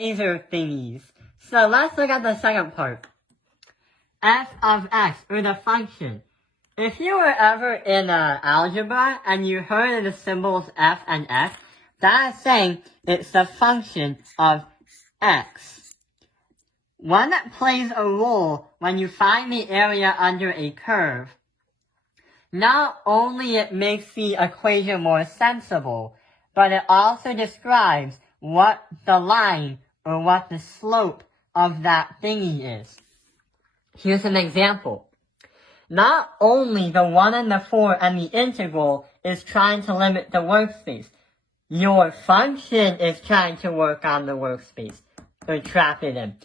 laser thingies. So let's look at the second part. F of x, or the function. If you were ever in algebra and you heard the symbols f and x, that is saying it's the function of x. One that plays a role when you find the area under a curve. Not only it makes the equation more sensible, but it also describes what the line or what the slope of that thingy is. Here's an example. Not only the 1 and the 4 and the integral is trying to limit the workspace, your function is trying to work on the workspace, or trap it in.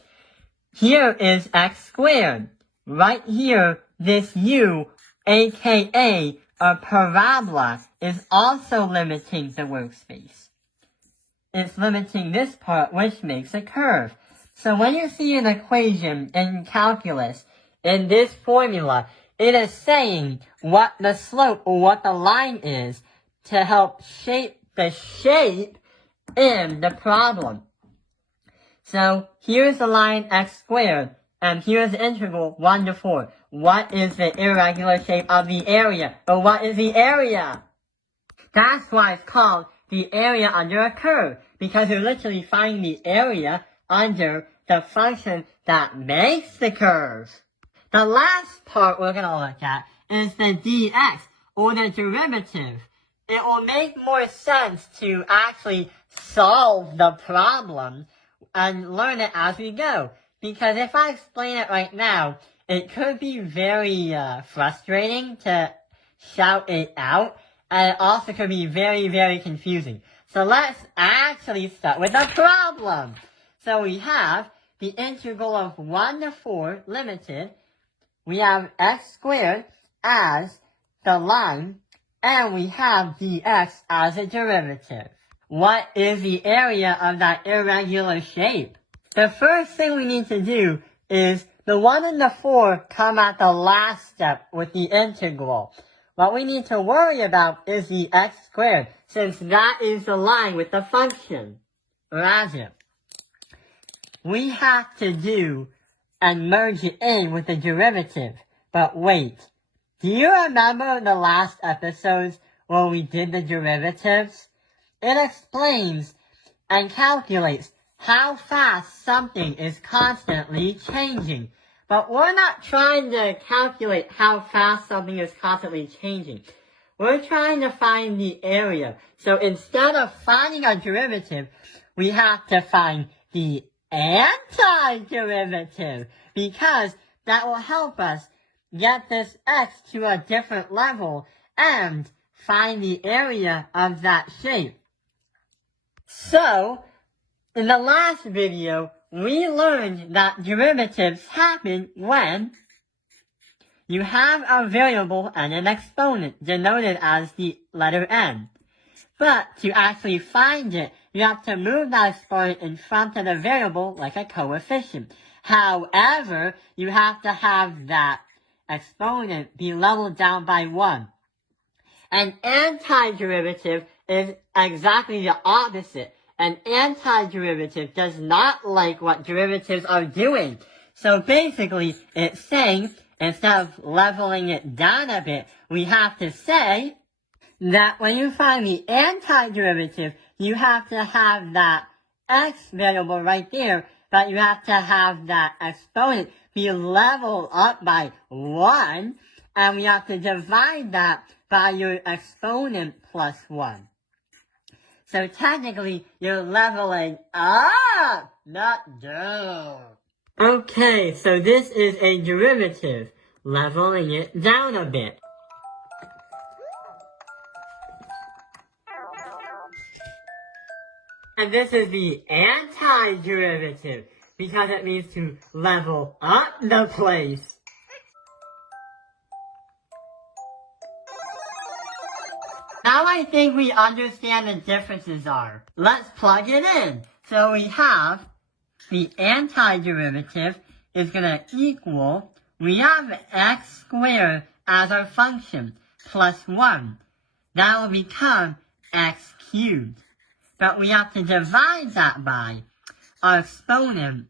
Here is x squared. Right here, this u, aka a parabola, is also limiting the workspace. It's limiting this part, which makes a curve. So when you see an equation in calculus, in this formula, it is saying what the slope or what the line is to help shape the shape in the problem. So here's the line x squared, and here's the integral 1 to 4. What is the irregular shape of the area? Or what is the area? That's why it's called the area under a curve, because you're literally finding the area under the function that makes the curve. The last part we're going to look at is the dx, or the derivative. It will make more sense to actually solve the problem and learn it as we go. Because if I explain it right now, it could be very frustrating to shout it out, and it also could be very, very confusing. So let's actually start with the problem. So we have the integral of 1 to 4 limited. We have x squared as the line, and we have dx as a derivative. What is the area of that irregular shape? The first thing we need to do is the 1 and the 4 come at the last step with the integral. What we need to worry about is the x squared, since that is the line with the function, or as if. We have to do and merge it in with the derivative. But wait, do you remember the last episodes where we did the derivatives? It explains and calculates how fast something is constantly changing. But we're not trying to calculate how fast something is constantly changing. We're trying to find the area. So instead of finding a derivative, we have to find the antiderivative, because that will help us get this x to a different level and find the area of that shape. So, in the last video, we learned that derivatives happen when you have a variable and an exponent denoted as the letter n. But to actually find it, you have to move that exponent in front of the variable like a coefficient. However, you have to have that exponent be leveled down by 1. An antiderivative is exactly the opposite. An antiderivative does not like what derivatives are doing. So basically, it's saying, instead of leveling it down a bit, we have to say that when you find the antiderivative, you have to have that x variable right there, but you have to have that exponent be leveled up by 1, and we have to divide that by your exponent plus 1. So technically, you're leveling up, not down. Okay, so this is a derivative, leveling it down a bit. And this is the antiderivative, because it means to level up the place. Now I think we understand the differences are. Let's plug it in. So we have the antiderivative is going to equal, we have x squared as our function, plus 1. That will become x cubed. But we have to divide that by, our exponent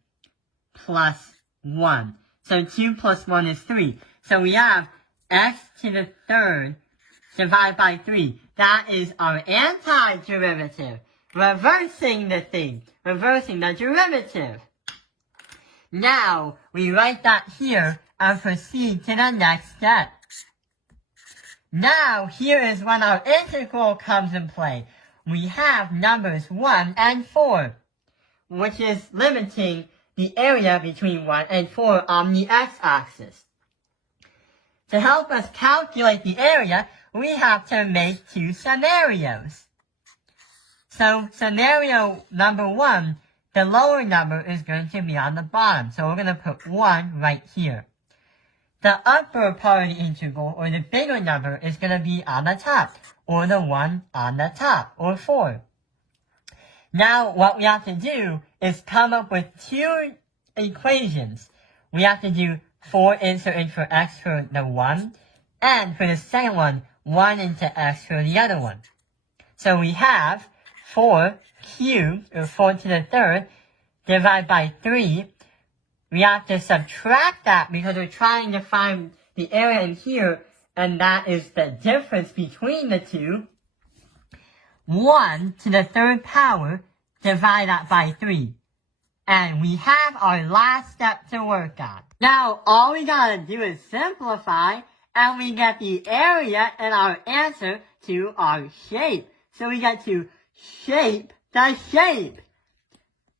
plus 1. So 2 plus 1 is 3. So we have x to the third divided by 3. That is our antiderivative. Reversing the thing. Reversing the derivative. Now, we write that here and proceed to the next step. Now, here is when our integral comes in play. We have numbers 1 and 4, which is limiting the area between 1 and 4 on the x-axis. To help us calculate the area, we have to make two scenarios. So, scenario number 1, the lower number is going to be on the bottom. So we're going to put 1 right here. The upper part of the integral, or the bigger number, is going to be on the top, or the 1 on the top, or 4. Now, what we have to do is come up with two equations. We have to do 4 insert in for x for the 1, and for the second one, 1 into x for the other one. So we have 4 cubed, or 4 to the third, divided by 3. We have to subtract that because we're trying to find the area in here, and that is the difference between the two. 1 to the third power, divide that by 3. And we have our last step to work on. Now, all we gotta do is simplify, and we get the area and our answer to our shape. So we get to shape the shape.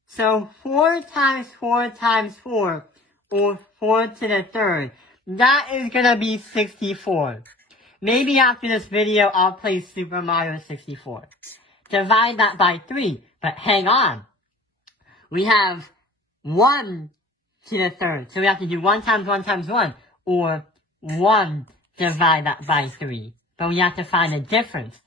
So 4 times 4 times 4, or 4 to the third, that is gonna be 64. Maybe after this video, I'll play Super Mario 64. Divide that by 3, but hang on. We have 1 to the third, so we have to do 1 times 1 times 1, or 1 divide that by 3. But we have to find a difference.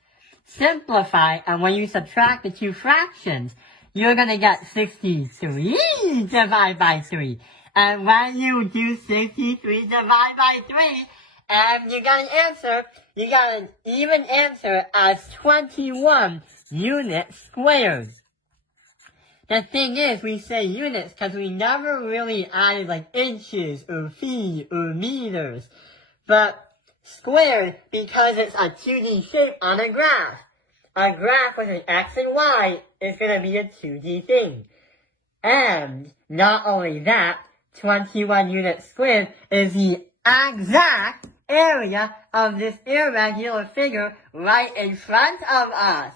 Simplify, and when you subtract the two fractions, you're gonna get 63 divided by 3. And when you do 63 divided by 3, and you got an answer, you got an even answer as 21 units squared. The thing is, we say units because we never really added like inches or feet or meters. But squared because it's a 2D shape on a graph. A graph with an x and y is going to be a 2D thing. And not only that, 21 units squared is the exact area of this irregular figure right in front of us.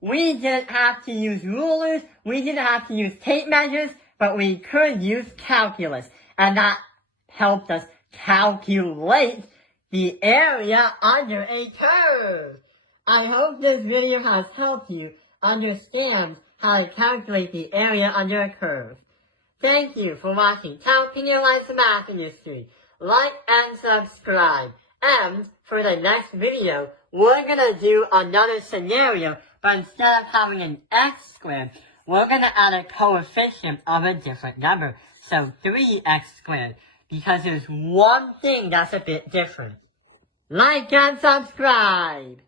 We didn't have to use rulers, we didn't have to use tape measures, but we could use calculus. And that helped us calculate the area under a curve. I hope this video has helped you understand how to calculate the area under a curve. Thank you for watching Top Opinion Lines of Math and History. Like and subscribe. And for the next video, we're gonna do another scenario, but instead of having an x squared, we're gonna add a coefficient of a different number. So 3x squared, because there's one thing that's a bit different. Like and subscribe!